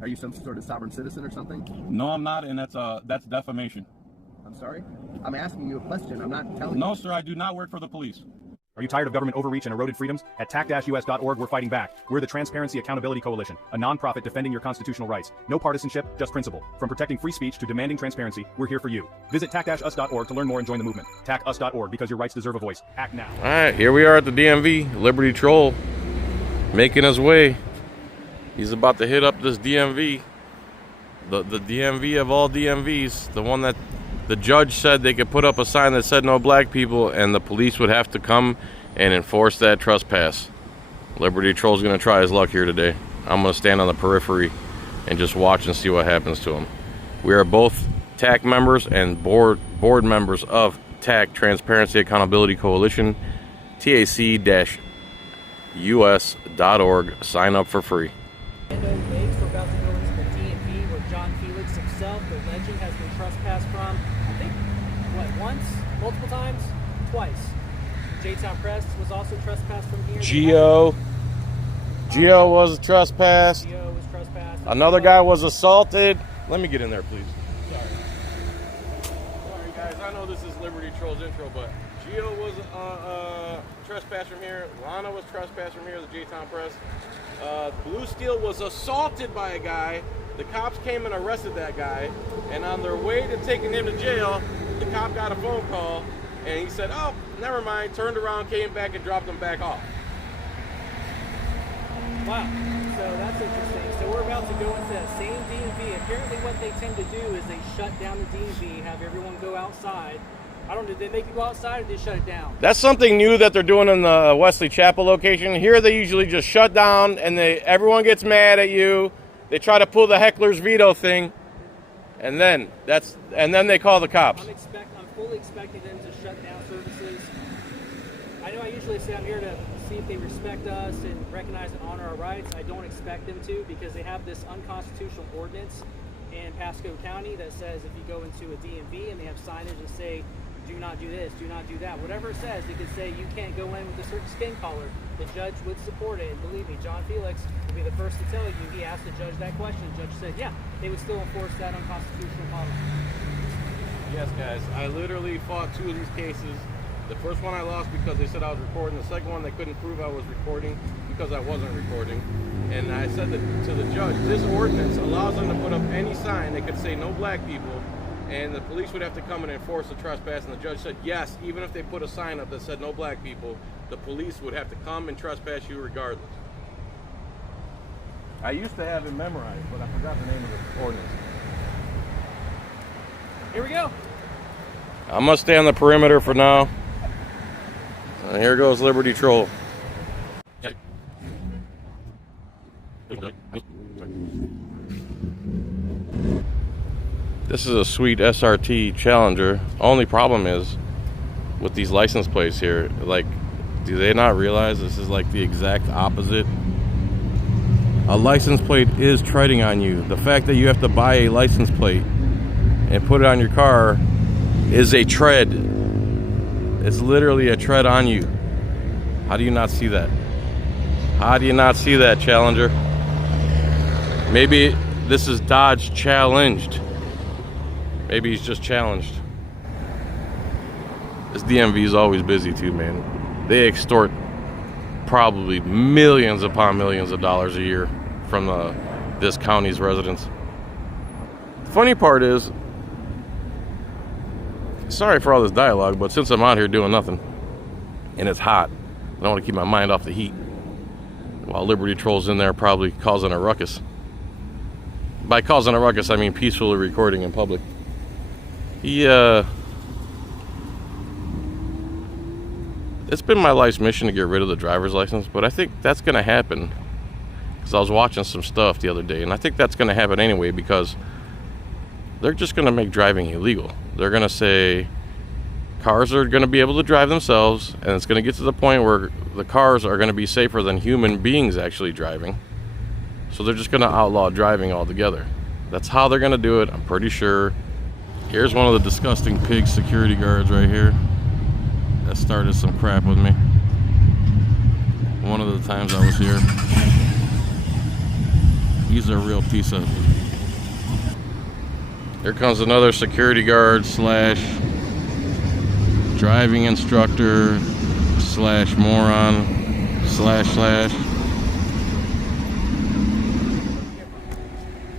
Are you some sort of sovereign citizen or something? No, I'm not, and that's defamation. I'm sorry? I'm asking you a question. I'm not telling you. No, sir, I do not work for the police. Are you tired of government overreach and eroded freedoms? At tac-us.org, we're fighting back. We're the Transparency Accountability Coalition, a nonprofit defending your constitutional rights. No partisanship, just principle. From protecting free speech to demanding transparency, we're here for you. Visit tac-us.org to learn more and join the movement. TAC-US.org, because your rights deserve a voice. Act now. All right, here we are at the DMV. Liberty Troll making his way. He's about to hit up this DMV. The DMV of all DMVs, the one that the judge said they could put up a sign that said no black people, and the police would have to come and enforce that trespass. Liberty Troll's gonna try his luck here today. I'm gonna stand on the periphery and just watch and see what happens to him. We are both TAC members and board members of TAC, Transparency Accountability Coalition, tac-us.org. Sign up for free. We're about to go into the DMV where John Filax himself, the legend, has been trespassed from, I think, what, once? Multiple times? Twice. J-Town Press was also trespassed from here. Geo was trespassed. Geo was trespassed. Another guy was assaulted. Let me get in there, please. Sorry, guys. I know this is Liberty Troll's intro, but Geo was trespassed from here. Lana was trespassed from here, the J-Town Press. Blue Steel was assaulted by a guy. The cops came and arrested that guy. And on their way to taking him to jail, the cop got a phone call. And he said, oh, never mind, turned around, came back, and dropped him back off. Wow. So that's interesting. So we're about to go into that same DMV. Apparently what they tend to do is they shut down the DMV, have everyone go outside. I don't know, did they make you go outside or did they shut it down? That's something new that they're doing in the Wesley Chapel location. Here they usually just shut down and everyone gets mad at you. They try to pull the heckler's veto thing, and then they call the cops. I'm fully expecting them to shut down services. I know I usually say I'm here to see if they respect us and recognize and honor our rights. I don't expect them to, because they have this unconstitutional ordinance in Pasco County that says if you go into a DMV and they have signage that say do not do this, do not do that, whatever it says, they could say you can't go in with a certain skin color. The judge would support it, and believe me, John Filax would be the first to tell you. He asked the judge that question. The judge said, yeah, they would still enforce that unconstitutional policy. Yes, guys, I literally fought two of these cases. The first one I lost because they said I was recording. The second one, they couldn't prove I was recording because I wasn't recording. And I said to the judge, this ordinance allows them to put up any sign that could say no black people, and the police would have to come and enforce the trespass. And the judge said, yes, even if they put a sign up that said no black people, the police would have to come and trespass you regardless. I used to have it memorized, but I forgot the name of the ordinance. Here we go. I'm gonna stay on the perimeter for now. And here goes Liberty Troll. This is a sweet SRT Challenger. Only problem is with these license plates here, like, do they not realize this is like the exact opposite? A license plate is treading on you. The fact that you have to buy a license plate and put it on your car is a tread. It's literally a tread on you. How do you not see that? How do you not see that, Challenger? Maybe this is Dodge challenged. Maybe he's just challenged. This DMV is always busy too, man. They extort probably millions upon millions of dollars a year from this county's residents. The funny part is, sorry for all this dialogue, but since I'm out here doing nothing and it's hot, I don't want to keep my mind off the heat while Liberty Troll's in there probably causing a ruckus. By causing a ruckus, I mean peacefully recording in public. It's been my life's mission to get rid of the driver's license, but I think that's going to happen because I was watching some stuff the other day, and I think that's going to happen anyway because they're just going to make driving illegal. They're going to say cars are going to be able to drive themselves, and it's going to get to the point where the cars are going to be safer than human beings actually driving. So they're just going to outlaw driving altogether. That's how they're going to do it, I'm pretty sure. Here's one of the disgusting pig security guards right here that started some crap with me one of the times I was here. He's a real piece of. Here comes another security guard slash driving instructor slash moron slash.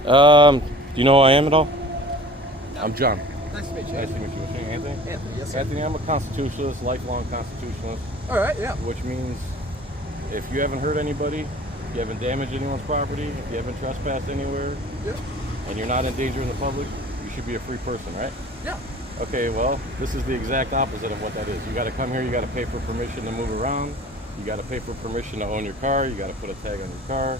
Do you know who I am at all? No. I'm John. Nice to meet you. Nice to meet you. What's your name, Anthony? Anthony, yes, sir. Anthony, I'm a constitutionalist, lifelong constitutionalist, All right, yeah. which means if you haven't hurt anybody, if you haven't damaged anyone's property, if you haven't trespassed anywhere, Yeah. and you're not endangering the public, you should be a free person, right? Yeah. Okay, well, this is the exact opposite of what that is. You got to come here, you got to pay for permission to move around, you got to pay for permission to own your car, you got to put a tag on your car,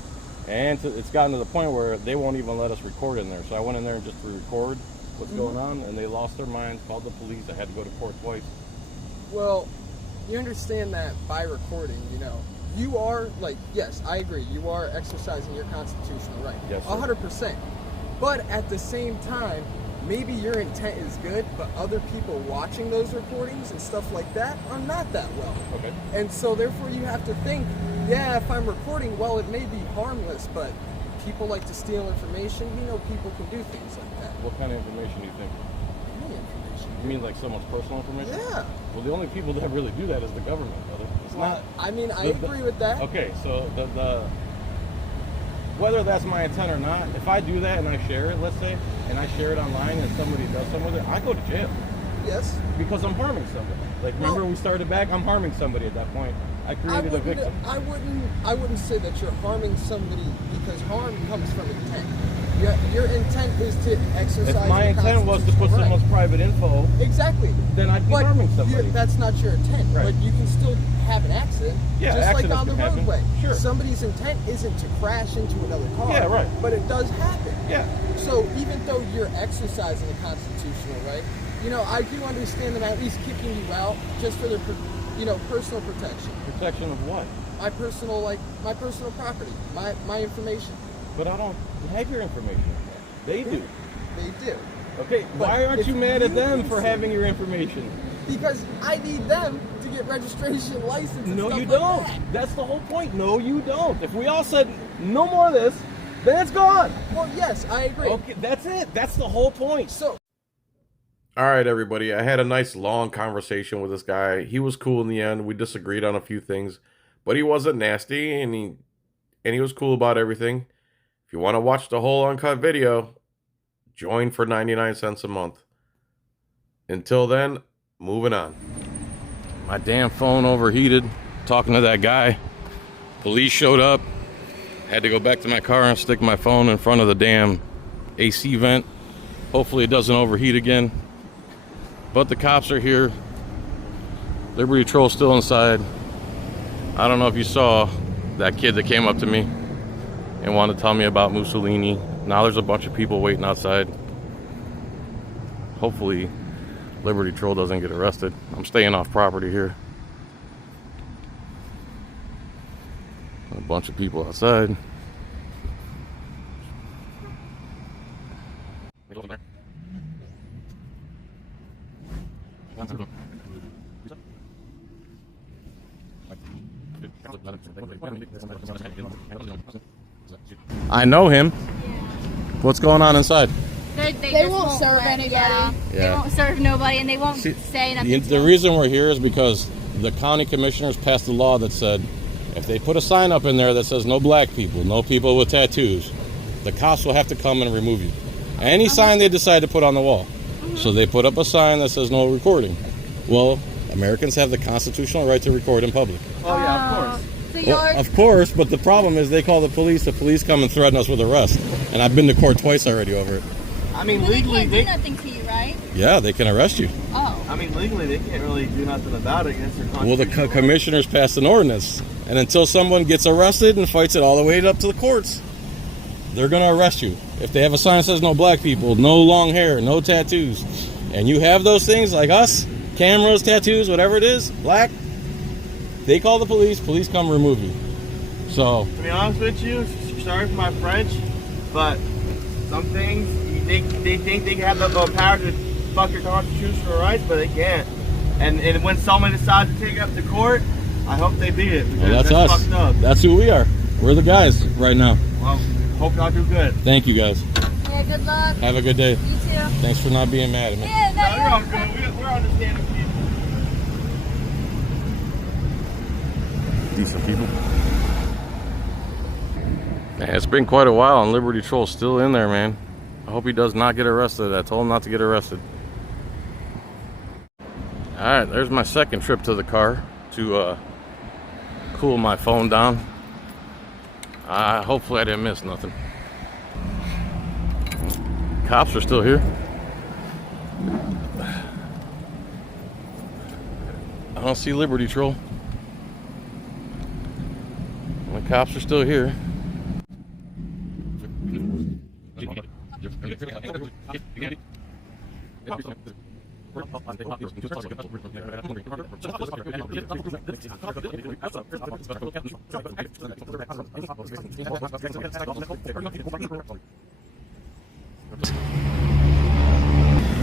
and it's gotten to the point where they won't even let us record in there. So I went in there just to record what's going on, and they lost their minds, called the police. I had to go to court twice. Well, you understand that by recording, you know, you are, like, yes, I agree, you are exercising your constitutional right. Yes, sir. 100%. But at the same time, maybe your intent is good, but other people watching those recordings and stuff like that are not that well. Okay. And so therefore you have to think, yeah, if I'm recording, well, it may be harmless, but people like to steal information. You know, people can do things like that. What kind of information do you think? Any information. You mean like someone's personal information? Yeah. Well, the only people that really do that is the government, brother. It's not. I mean, I agree with that. Okay, so the whether that's my intent or not, if I do that and I share it, let's say, and I share it online and somebody does something with it, I go to jail. Yes. Because I'm harming somebody. Like, remember we started back, I'm harming somebody at that point. I created a victim. I wouldn't say that you're harming somebody, because harm comes from intent. Your intent is to exercise. If my intent was to put someone's private info, exactly, then I'd be harming somebody. That's not your intent. Right. But you can still have an accident, Yeah, just like accidents on the can happen. roadway. Sure. Somebody's intent isn't to crash into another car. Yeah, right. But it does happen. Yeah. So even though you're exercising a constitutional right, you know, I do understand that at least kicking you out just for their, personal protection. Protection of what? My personal property, my information. But I don't have your information. They do. They do. Okay, But why aren't if you mad at them for listen- having your information? Because I need them to get registration, license, and No, stuff you like don't. that. That's the whole point. No, you don't. If we all said no more of this, then it's gone. Well, yes, I agree. Okay, that's it. That's the whole point. So, all right, everybody. I had a nice long conversation with this guy. He was cool in the end. We disagreed on a few things, but he wasn't nasty, and he was cool about everything. If you want to watch the whole uncut video, join for 99 cents a month. Until then, moving on. My damn phone overheated talking to that guy. Police showed up. Had to go back to my car and stick my phone in front of the damn AC vent. Hopefully it doesn't overheat again. But the cops are here. Liberty Patrol's still inside. I don't know if you saw that kid that came up to me and wanted to tell me about Mussolini. Now there's a bunch of people waiting outside. Hopefully Liberty Patrol doesn't get arrested. I'm staying off property here. A bunch of people outside. I know him. What's going on inside? They They just won't serve let- anybody. Yeah, They Yeah. won't serve nobody, and they won't See, say nothing. The reason we're here is because the county commissioners passed a law that said if they put a sign up in there that says no black people, no people with tattoos, the cops will have to come and remove you. Any sign they decide to put on the wall. So they put up a sign that says no recording. Well, Americans have the constitutional right to record in public. Oh, yeah, of course. So Well, yours, of course, but the problem is they call the police come and threaten us with arrest. And I've been to court twice already over it. I mean, so they legally, can't do nothing to you, right? Yeah, they can arrest you. Oh. legally, they can't really do nothing about it against their Well, the constitutional commissioners passed an ordinance, and until someone gets arrested and fights it all the way up to the courts, they're going to arrest you. If they have a sign that says no black people, no long hair, no tattoos, and you have those things like us, cameras, tattoos, whatever it is, black, they call the police come remove you. So, To be honest with you, sorry for my French, but some things they think they have the power to fuck your constitutional rights, but they can't. And when someone decides to take it up to court, I hope they beat it. Because well, that's us. fucked up. That's who we are. We're the guys right now. Well, Hope y'all do good. Thank you guys. Yeah, good luck. Have a good day. You too. Thanks for not being mad at me. Yeah, No, you're all no, good. We're understanding people. Decent people. Man, it's been quite a while and Liberty Troll's still in there, man. I hope he does not get arrested. I told him not to get arrested. Alright, there's my second trip to the car to cool my phone down. Hopefully I didn't miss nothing. Cops are still here. I don't see Liberty Troll. The cops are still here.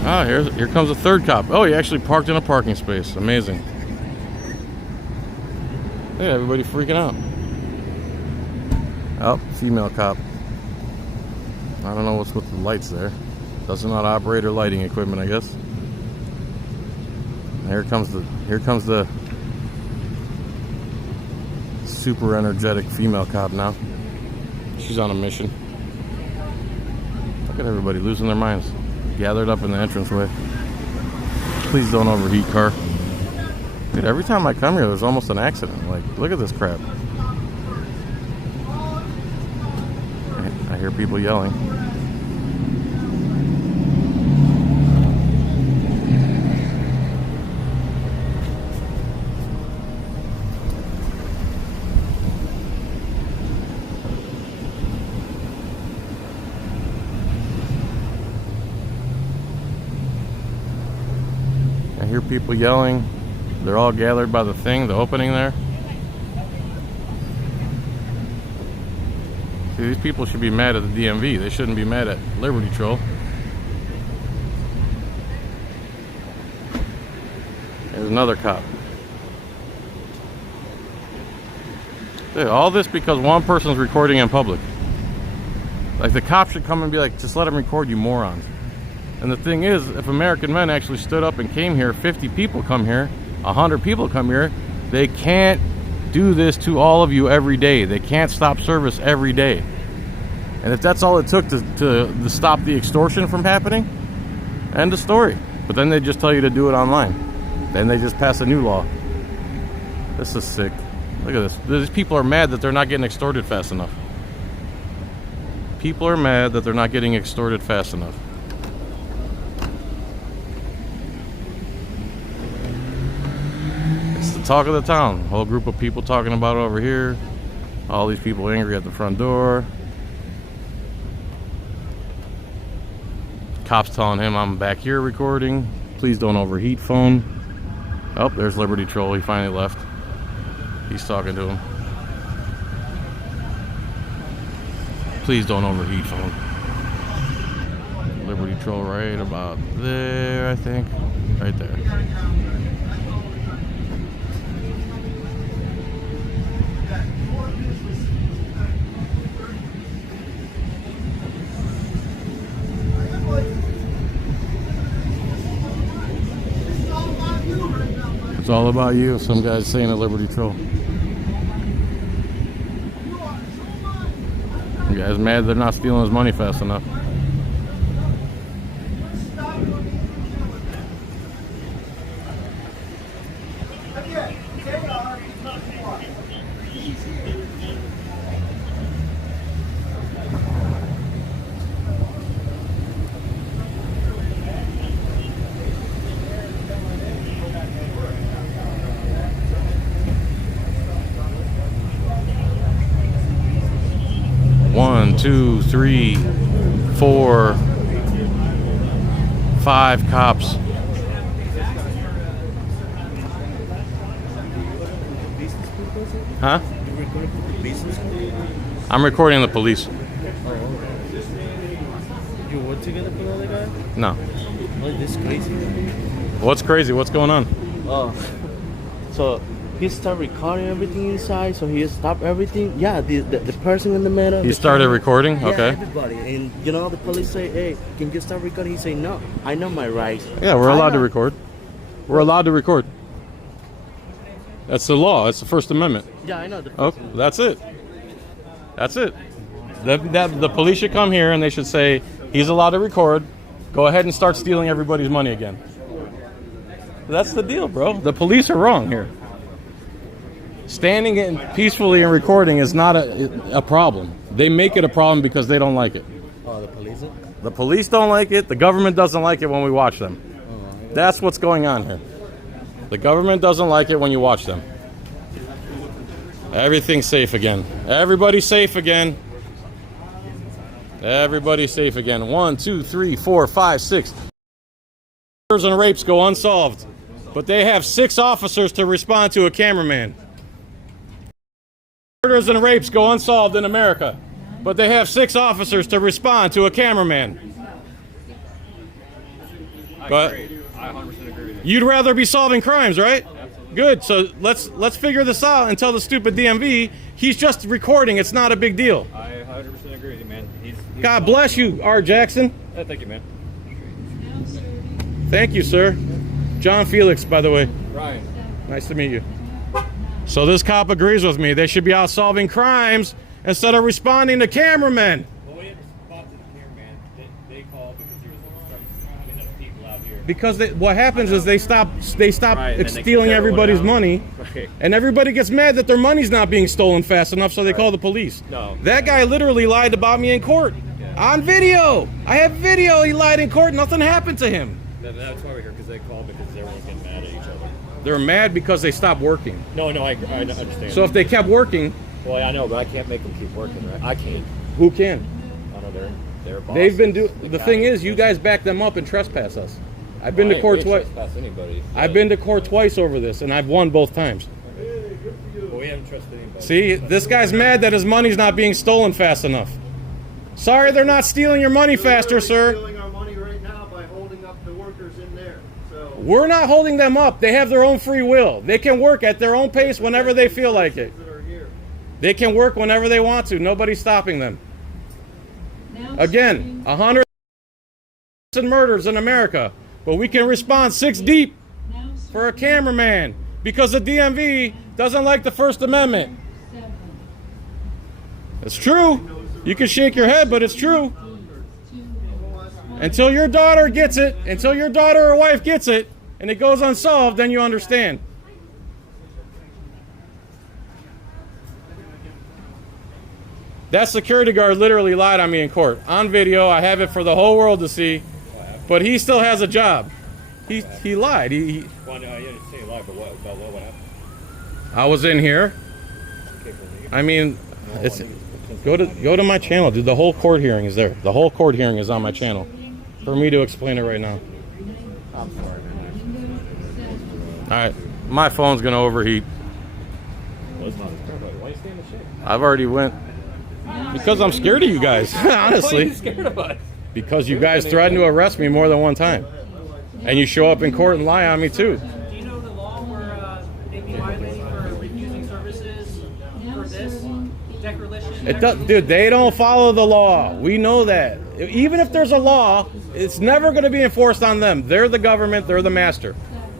Ah, here comes a third cop. Oh, he actually parked in a parking space. Amazing. Hey, everybody freaking out. Oh, female cop. I don't know what's with the lights there. Doesn't not operate her lighting equipment, I guess. And here comes the super energetic female cop now. She's on a mission. Look at everybody losing their minds. Gathered up in the entranceway. Please don't overheat, car. Dude, every time I come here, there's almost an accident. Like, look at this crap. I hear people yelling. I hear people yelling. They're all gathered by the thing, the opening there. See, these people should be mad at the DMV. They shouldn't be mad at Liberty Troll. There's another cop. Dude, all this because one person's recording in public. Like, the cop should come and be like, just let him record, you morons. And the thing is, if American men actually stood up and came here, 50 people come here, 100 people come here, they can't do this to all of you every day. They can't stop service every day. And if that's all it took to stop the extortion from happening, end of story. But then they just tell you to do it online. Then they just pass a new law. This is sick. Look at this. These people are mad that they're not getting extorted fast enough. People are mad that they're not getting extorted fast enough. It's the talk of the town. Whole group of people talking about it over here. All these people angry at the front door. Cops telling him I'm back here recording. Please don't overheat, phone. Oh, there's Liberty Troll. He finally left. He's talking to him. Please don't overheat, phone. Liberty Troll right about there, I think. Right there. It's all about you. Some guy's saying a Liberty Troll. You guys mad they're not stealing his money fast enough? One, two, three, 4, 5 cops. Huh? I'm recording the police. You work together with all the guys? No. Oh, this crazy. What's crazy? What's going on? Oh, so he started recording everything inside, so he stopped everything. Yeah, the person in the middle. He started recording? Yeah, Okay. everybody. And you know, the police say, hey, can you start recording? He say, no, I know my rights. Yeah, we're allowed to record. We're allowed to record. That's the law. It's the First Amendment. Yeah, I know. Oh, that's it. That's it. The police should come here and they should say, he's allowed to record. Go ahead and start stealing everybody's money again. That's the deal, bro. The police are wrong here. Standing in peacefully and recording is not a problem. They make it a problem because they don't like it. Oh, the police? The police don't like it. The government doesn't like it when we watch them. That's what's going on here. The government doesn't like it when you watch them. Everything's safe again. Everybody's safe again. Everybody's safe again. 1, 2, 3, 4, 5, 6. Murders and rapes go unsolved, but they have 6 officers to respond to a cameraman. Murders and rapes go unsolved in America, but they have 6 officers to respond to a cameraman. But I 100% agree with you. you'd rather be solving crimes, right? Good. So let's figure this out and tell the stupid DMV he's just recording. It's not a big deal. I 100% agree with you, man. He's God bless you, R. Jackson. Thank you, man. Thank you, sir. John Felix, by the way. Ryan. Nice to meet you. So this cop agrees with me. They should be out solving crimes instead of responding to cameramen. Well, we didn't respond to the cameraman. They called because there was enough people out here. Because what happens is they stop Right, and then they stealing kick everyone everybody's out. money, Right. and everybody gets mad that their money's not being stolen fast enough, so they call the police. No. That guy literally lied about me in court. On video. I have video. He lied in court. Nothing happened to him. That's why we're here, because they called because everyone's getting mad at each other. They're mad because they stopped working. No, I understand. So if they kept working, Well, I know, but I can't make them keep working, right? I can't. who can? I know they're bosses. They've been the thing is, you guys back them up and trespass us. I've been to court twice. Anybody. I've been to court twice over this, and I've won both times. Well, we haven't trusted anybody. See, this guy's mad that his money's not being stolen fast enough. Sorry, they're not stealing your money faster, sir. Stealing our money right now by holding up the workers in there. So We're not holding them up. They have their own free will. They can work at their own pace whenever they feel like it. that are here. They can work whenever they want to. Nobody's stopping them. Again, 100 murders in America, but we can respond 6 deep for a cameraman because the DMV doesn't like the First Amendment. It's true. You can shake your head, but it's true. Until your daughter gets it, until your daughter or wife gets it, and it goes unsolved, then you understand. That security guard literally lied on me in court. On video, I have it for the whole world to see, but he still has a job. He lied. Well, no, you didn't say a lot, but what happened? I was in here. I mean, it's go to my channel, dude. The whole court hearing is there. The whole court hearing is on my channel. For me to explain it right now. I'm sorry, man. All right, my phone's gonna overheat. Well, it's not as bad, but why are you staying in the shit? I've already went because I'm scared of you guys. Why are Honestly, you scared of us? because you guys threatened to arrest me more than one time, and you show up in court and lie on me too. Do you know the law where they'd be violating for refusing services for this? Declaration? It does, dude. They don't follow the law. We know that. Even if there's a law, it's never going to be enforced on them. They're the government. They're the master.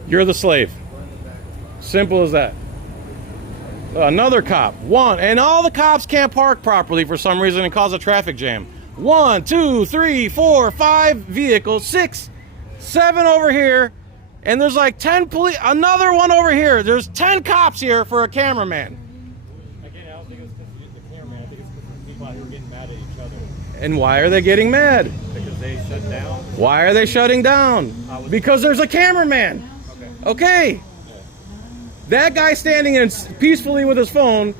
You're the slave. Simple as that. Another cop. One. And all the cops can't park properly for some reason and cause a traffic jam. 1, 2, 3, 4, 5 vehicles. 6, 7 over here. And there's like 10 police. Another one over here. There's 10 cops here for a cameraman. Again, I don't think it's because the cameraman. I think it's because the people out here are getting mad at each other. And why are they getting mad? Because they shut down. Why are they shutting down? Because there's a cameraman. Okay. That guy standing in peacefully with his phone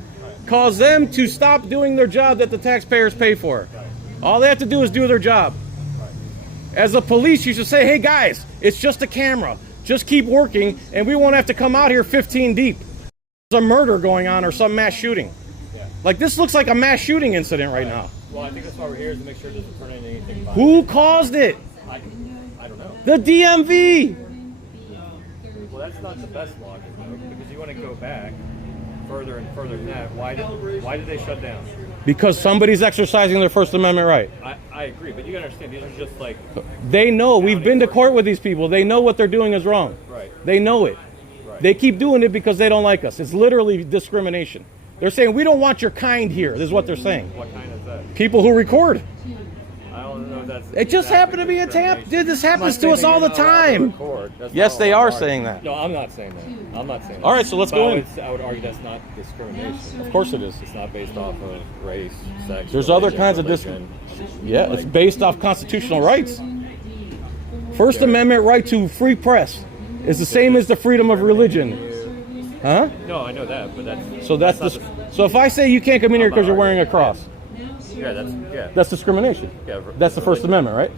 caused them to stop doing their job that the taxpayers pay for. All they have to do is do their job. As a police, you should say, hey guys, it's just a camera. Just keep working and we won't have to come out here 15 deep. There's a murder going on or some mass shooting. Like this looks like a mass shooting incident right now. Well, I think that's why we're here, is to make sure it doesn't turn into anything violent. Who caused it? I don't know. The DMV. Well, that's not the best logic though, because you want to go back further and further than that. Why did they shut down? Because somebody's exercising their First Amendment right. I agree, but you gotta understand these are just like They know. We've been to court with these people. They know what they're doing is wrong. Right. They know it. Right. They keep doing it because they don't like us. It's literally discrimination. They're saying, we don't want your kind here. This is what they're saying. What kind is that? People who record. I don't know if that's. It just happened to be a tap. Dude, this happens to us all the time. Yes, they are saying that. No, I'm not saying that. I'm not saying that. All right, so let's go in. I would argue that's not discrimination. Of course it is. It's not based off of race, sex. There's other kinds of Yeah, it's based off constitutional rights. First Amendment right to free press is the same as the freedom of religion. Huh? No, I know that, but that's. So if I say you can't come in here because you're wearing a cross. Yeah, That's discrimination. Yeah, that's the First Amendment, right?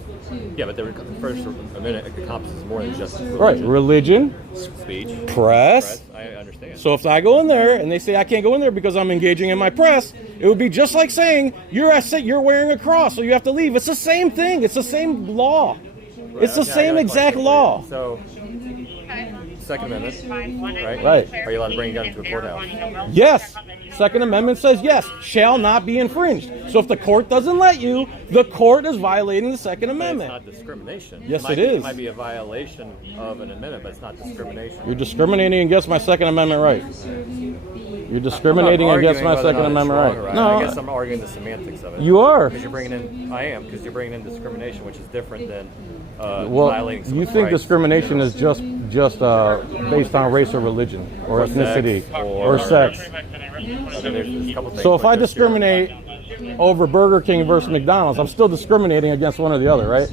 Yeah, but the First Amendment encompasses more than just religion. Right, religion, speech, press. I understand. So if I go in there and they say I can't go in there because I'm engaging in my press, it would be just like saying you're wearing a cross, so you have to leave. It's the same thing. It's the same law. Right, it's the same exact law. So, Second Amendment, right? Right. Are you allowed to bring a gun into a courthouse? Yes. Second Amendment says yes, shall not be infringed. So if the court doesn't let you, the court is violating the Second Amendment. It's not discrimination. Yes, it is. It might be a violation of an amendment, but it's not discrimination. You're discriminating against my Second Amendment right. You're discriminating against my Second Amendment right. No, I guess I'm arguing the semantics of it. You are. Because you're bringing in. I am, because you're bringing in discrimination, which is different than violating someone's you think rights. discrimination is just based on race or religion or ethnicity or sex. So if I discriminate over Burger King versus McDonald's, I'm still discriminating against one or the other, right?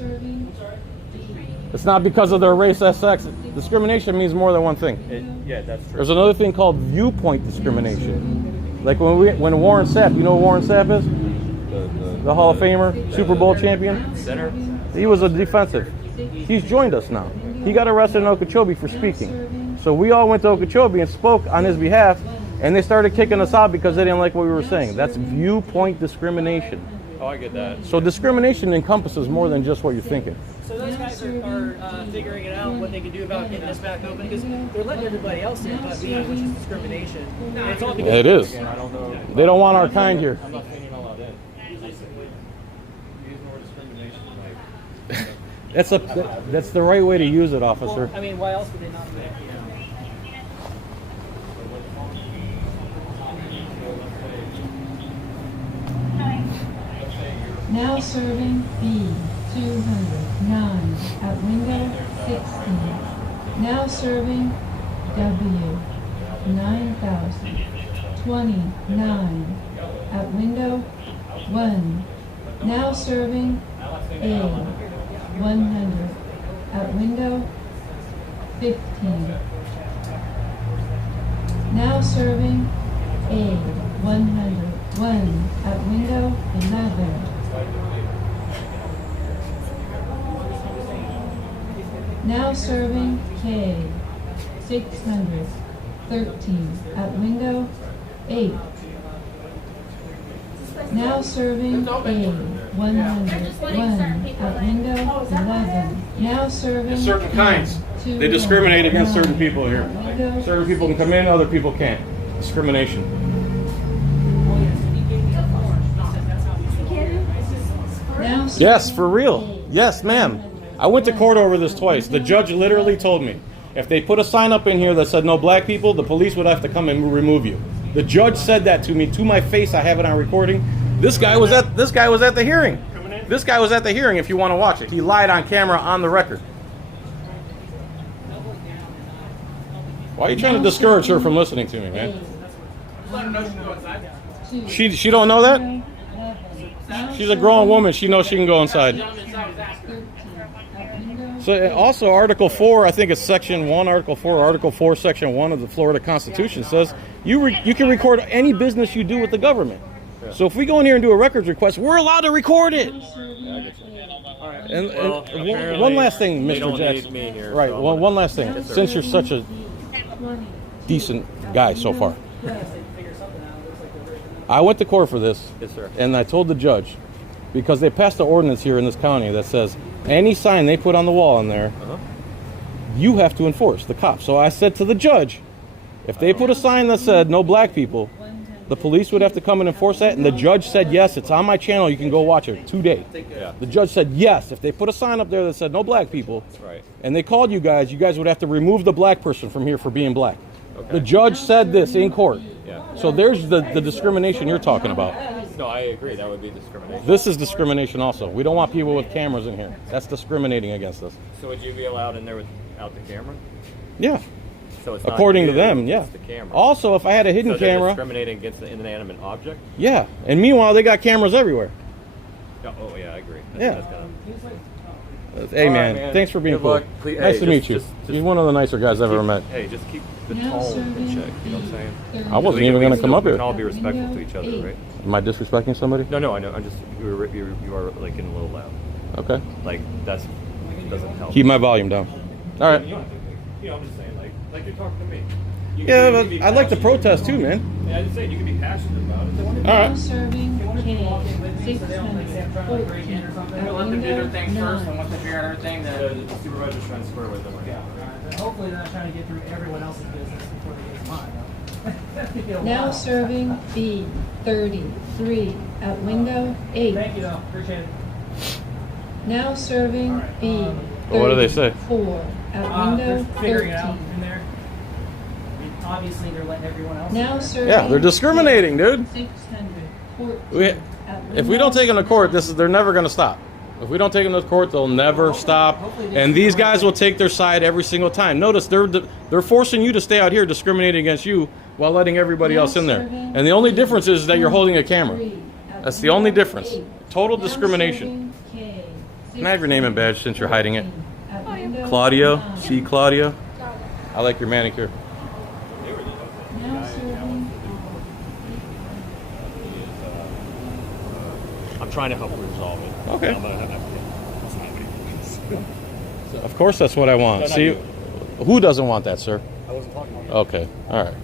It's not because of their race or sex. Discrimination means more than one thing. Yeah, that's true. There's another thing called viewpoint discrimination. Like when Warren Sapp, you know who Warren Sapp is? The Hall of Famer, Super Bowl champion. Center. He was a defensive. He's joined us now. He got arrested in Okeechobee for speaking. So we all went to Okeechobee and spoke on his behalf, and they started kicking us out because they didn't like what we were saying. That's viewpoint discrimination. Oh, I get that. So discrimination encompasses more than just what you're thinking. So those guys are figuring it out, what they can do about getting this back open, because they're letting everybody else in but me, which is discrimination. And it's all because it is. I don't know. They don't want our kind here. I'm not saying you're not allowed in. Use more discrimination, like. That's the right way to use it, officer. Well, I mean, why else would they not do it? Now serving B 209 at window 16. Now serving W 9029 at window 1. Now serving A 100 at window 15. Now serving A 101 at window 11. Now serving K 613 at window 8. Now serving A 101 at window 11. Now serving Certain kinds. They discriminate against certain people here. Certain people can come in, other people can't. Discrimination. Yes, for real. Yes, ma'am. I went to court over this twice. The judge literally told me, if they put a sign up in here that said no black people, the police would have to come and remove you. The judge said that to me to my face. I have it on recording. This guy was at the hearing. This guy was at the hearing if you want to watch it. He lied on camera on the record. Why are you trying to discourage her from listening to me, man? She don't know that? She's a grown woman. She knows she can go inside. So also Article 4, I think it's Section 1, Article 4, Article 4, Section 1 of the Florida Constitution says you can record any business you do with the government. Yeah. So if we go in here and do a records request, we're allowed to record it. And one last thing, Mr. Jackson. Right, well, one last thing. Yes, since you're such a decent guy so far. I went to court for this, yes, sir. And I told the judge, because they passed an ordinance here in this county that says any sign they put on the wall in there you have to enforce, the cops. So I said to the judge, if they put a sign that said no black people, the police would have to come and enforce that. And the judge said yes. It's on my channel. You can go watch it today. Yeah. The judge said yes. If they put a sign up there that said no black people, Right. and they called you guys would have to remove the black person from here for being black. Okay. The judge said this in court. Yeah. So there's the discrimination you're talking about. No, I agree. That would be discrimination. This is discrimination also. We don't want people with cameras in here. That's discriminating against us. So would you be allowed in there without the camera? Yeah. So it's according not to them, yeah. It's the camera. Also, if I had a hidden so they're camera, discriminating against the inanimate object. yeah. And meanwhile, they got cameras everywhere. Oh yeah, I agree. Yeah. That's Hey All man, right, man. thanks for being Good cool. luck. Please, Nice hey, to meet you. just You're one of the nicer guys I've ever met. Hey, just keep the Now tone in serving check. You know what I'm saying? I wasn't We even can- going to come up We here. can all be respectful to each other, right? Am I disrespecting somebody? No, I know. I'm just you are like getting a little loud. Okay. Like that's doesn't help. Keep my volume down. All right. You don't have to, you know, I'm just saying, like you're talking to me. You Yeah, can but be I'd like to passionate. protest too, man. Yeah, I just saying you can be passionate about it. All Now right. serving K, Let them do their 614, thing first, and once they figure out everything, then The supervisor's trying to square with them. Hopefully they're not trying to get through everyone else's business before they get to mine. It'll be a Now while. serving B, 33, at window 8. Thank you, though. Appreciate it. Now serving B, Well, what do they say? 34, at They're window figuring it out 13. in there. I mean, obviously, they're letting everyone else. Now serving Yeah, they're discriminating, dude. 614. If we don't take them to court, they're never going to stop. If we don't take them to court, they'll never stop. And these guys will take their side every single time. Notice they're forcing you to stay out here discriminating against you while letting everybody else in there. And the only difference is that you're holding a camera. That's the only difference. Total discrimination. Can I have your name and badge since you're hiding it? Claudio. C. Claudio. I like your manicure. Now serving I'm trying to help resolve it. Okay. I'm gonna have that's not what he wants. Of course, that's what I want. No, not See, you. who doesn't want that, sir? I wasn't talking about you. Okay. All right.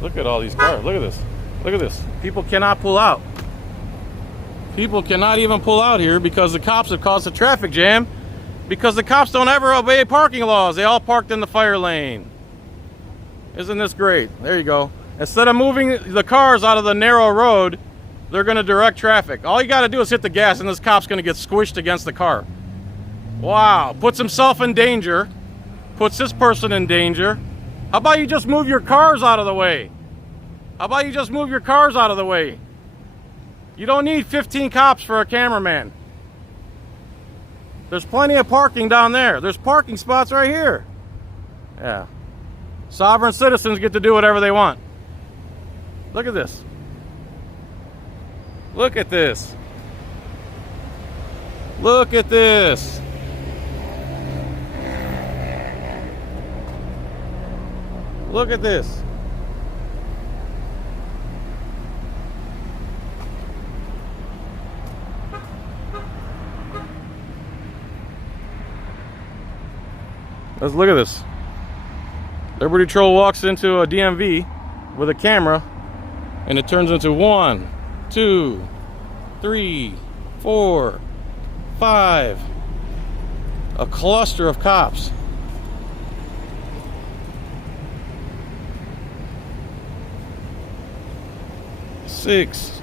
Look at all these cars. Look at this. Look at this. People cannot pull out. People cannot even pull out here because the cops have caused a traffic jam because the cops don't ever obey parking laws. They all parked in the fire lane. Isn't this great? There you go. Instead of moving the cars out of the narrow road, they're going to direct traffic. All you got to do is hit the gas and this cop's going to get squished against the car. Wow. Puts himself in danger. Puts this person in danger. How about you just move your cars out of the way? How about you just move your cars out of the way? You don't need 15 cops for a cameraman. There's plenty of parking down there. There's parking spots right here. Yeah. Sovereign citizens get to do whatever they want. Look at this. Look at this. Look at this. Look at this. Let's look at this. Liberty Patrol walks into a DMV with a camera and it turns into 1, 2, 3, 4, 5. A cluster of cops. Six.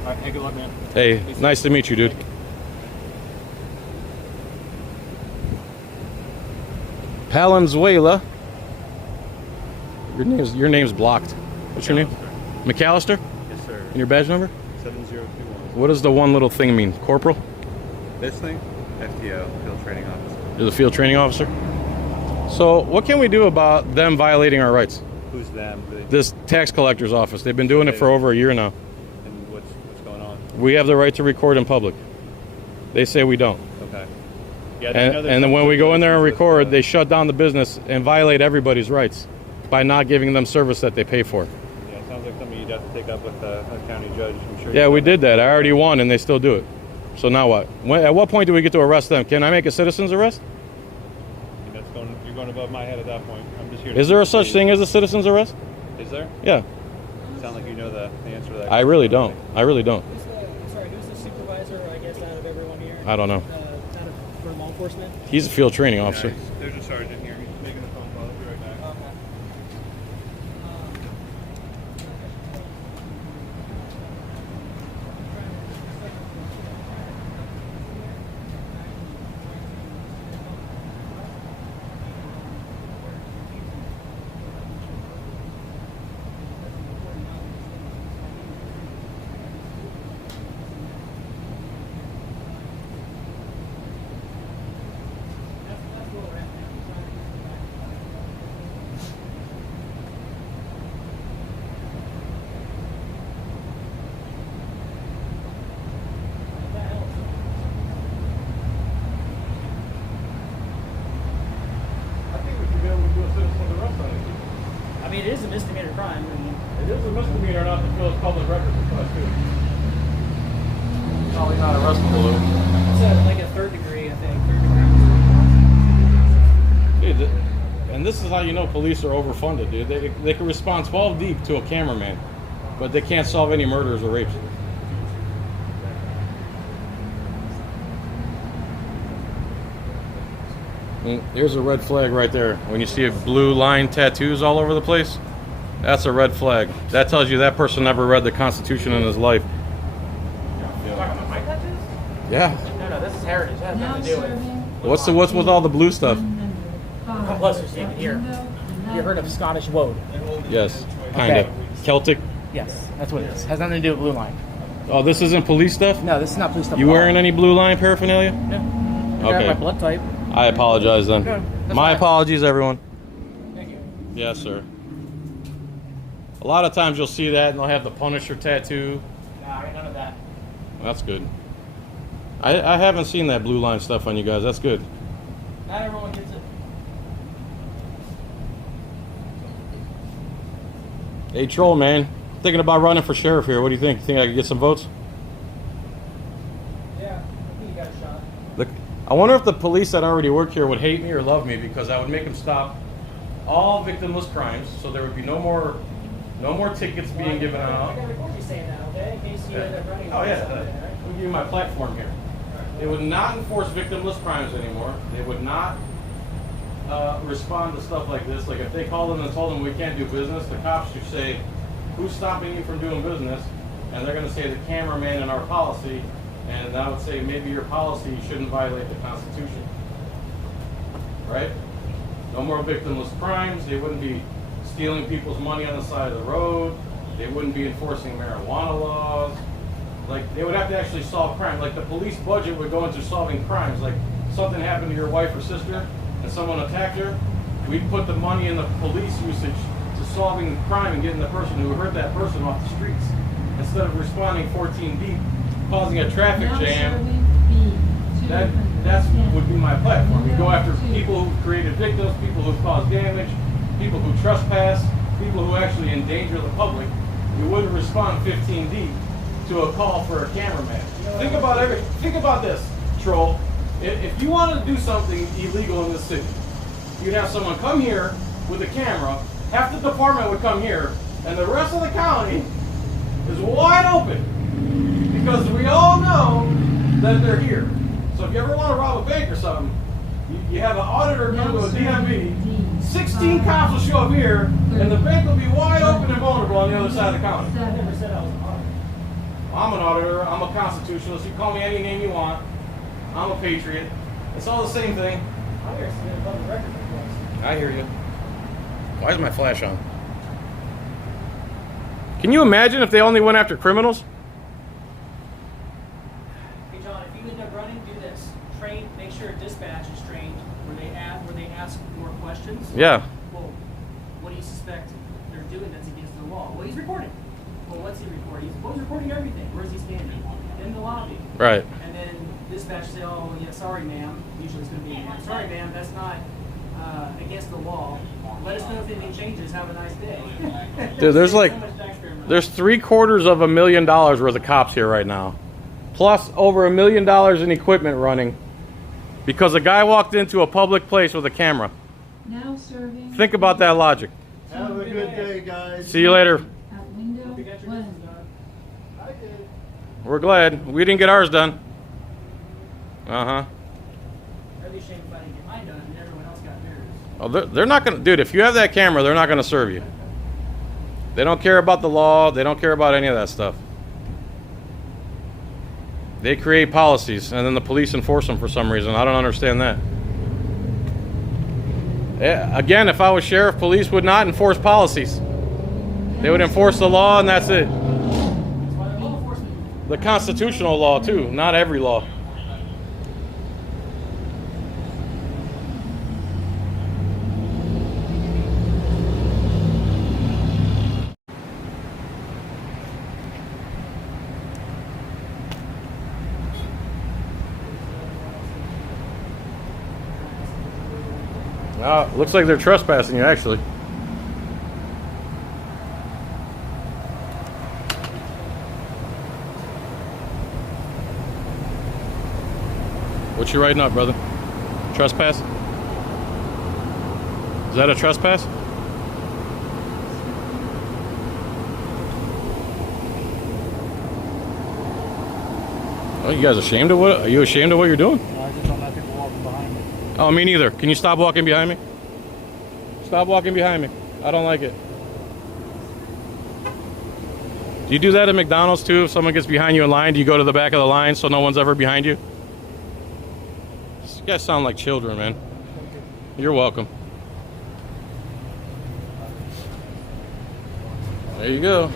All right, hey, good luck, man. Hey, nice to meet you, dude. Palenzuela. Your name's blocked. What's your name? McAllister? Yes, sir. And your badge number? 7021. What does the one little thing mean? Corporal? This thing? FTO, Field Training Officer. You're the field training officer? So what can we do about them violating our rights? Who's them? This tax collector's office. They've been doing it for over a year now. And what's going on? We have the right to record in public. They say we don't. Okay. Yeah, I And, know there's and then when we go in there and with, record, they shut down the business and violate everybody's rights by not giving them service that they pay for. Yeah, it sounds like something you'd have to take up with a county judge. I'm sure. Yeah, we did that. I already won, and they still do it. So now what? At what point do we get to arrest them? Can I make a citizen's arrest? That's You're going above my head at that point. I'm just here. Is there a such thing as a citizen's arrest? Is there? Yeah. Sound like you know the answer to that. I really don't. I really don't. Who's the supervisor, I guess, out of everyone here? I don't know. For law enforcement? He's a field training officer. There's a sergeant here. He's making a phone call. I'll be right back. Okay. I mean, it is a misdemeanor crime. It is a misdemeanor not to fill his public records request, too. Probably not arrestable, though. It's like a third degree, I think. Dude, and this is how you know police are overfunded, dude. They can respond 12 deep to a cameraman, but they can't solve any murders or rapes. Here's a red flag right there. When you see a blue line tattoos all over the place, that's a red flag. That tells you that person never read the Constitution in his life. Yeah. No, this is heritage. It has nothing to do with it. What's with all the blue stuff? Plus, there's even here. You heard of Scottish woad? Yes, kinda. Okay. Celtic. Yes, that's what it is. Has nothing to do with blue line. Oh, this isn't police stuff? No, this is not police stuff. You wearing any blue line paraphernalia? No. Okay. My blood type. I apologize then. No, that's My fine. apologies, everyone. Thank you. Yes, sir. A lot of times you'll see that and they'll have the Punisher tattoo. Nah, I got none of that. That's good. I haven't seen that blue line stuff on you guys. That's good. Not everyone gets it. Hey, Troll, man. Thinking about running for sheriff here. What do you think? Think I could get some votes? Yeah, I think you got a shot. Look, I wonder if the police that already work here would hate me or love me, because I would make them stop all victimless crimes, so there would be no more tickets being given out. I got to record you saying that, okay? In case you end up running. Oh yeah, I'll give you my platform here. They would not enforce victimless crimes anymore. They would not respond to stuff like this. Like if they called them and told them we can't do business, the cops should say, who's stopping you from doing business? And they're going to say the cameraman in our policy, and I would say maybe your policy shouldn't violate the Constitution. Right? No more victimless crimes. They wouldn't be stealing people's money on the side of the road. They wouldn't be enforcing marijuana laws. Like, they would have to actually solve crime. Like, the police budget would go into solving crimes. Like, something happened to your wife or sister and someone attacked her, we'd put the money in the police usage to solving crime and getting the person who hurt that person off the streets, instead of responding 14 deep, causing a traffic jam. That's would be my platform. We go after people who created victims, people who caused damage, people who trespass, people who actually endanger the public. We wouldn't respond 15 deep to a call for a cameraman. Think about this, Troll. If you wanted to do something illegal in this city, you'd have someone come here with a camera, half the department would come here, and the rest of the county is wide open, because we all know that they're here. So if you ever want to rob a bank or something, you have an auditor come to a DMV, 16 cops will show up here, and the bank will be wide open and vulnerable on the other side of the county. I never said I was an auditor. I'm an auditor, I'm a constitutionalist, you call me any name you want, I'm a patriot. It's all the same thing. I'm here to submit a public record request. I hear you. Why is my flash on? Can you imagine if they only went after criminals? Hey John, if you end up running, do this. Train, make sure dispatch is trained where they ask more questions. Yeah. Well, what do you suspect they're doing that's against the law? Well, he's recording. Well, what's he recording? Well, he's recording everything. Where's he standing? In the lobby. Right. And then dispatch say, oh, yeah, sorry, ma'am. Usually it's going to be, sorry, ma'am, that's not against the law. Let us know if anything changes. Have a nice day. Dude, there's like, there's $750,000 worth of cops here right now. Plus over $1 million in equipment running because a guy walked into a public place with a camera. Now serving. Think about that logic. Have a good day, guys. See you later. At window 1. We're glad. We didn't get ours done. Uh-huh. That'd be a shame if I didn't get mine done and everyone else got theirs. Oh, they're not going to... Dude, if you have that camera, they're not going to serve you. They don't care about the law. They don't care about any of that stuff. They create policies, and then the police enforce them for some reason. I don't understand that. Again, if I was sheriff, police would not enforce policies. They would enforce the law, and that's it. The constitutional law, too, not every law. Looks like they're trespassing you, actually. What you writing up, brother? Trespass? Is that a trespass? Oh, you guys ashamed of what? Are you ashamed of what you're doing? No, I just don't let people walking behind me. Oh, me neither. Can you stop walking behind me? Stop walking behind me. I don't like it. Do you do that at McDonald's too? If someone gets behind you in line, do you go to the back of the line so no one's ever behind you? You guys sound like children, man. You're welcome. There you go.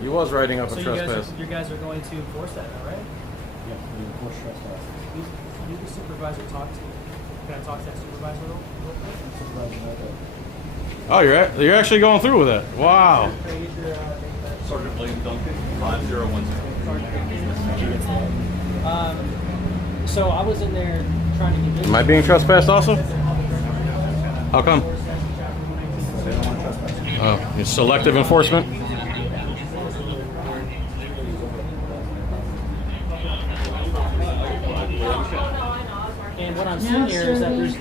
He was writing up a trespass. You guys are going to enforce that, right? Yeah, we enforce trespass. Who's the supervisor talk to? Can I talk to that supervisor real quick? Oh, you're actually going through with that. Wow. Sergeant William Duncan, 5010. So I was in there trying to get. Am I being trespassed also? How come? Oh, it's selective enforcement. And what I'm seeing here is that there's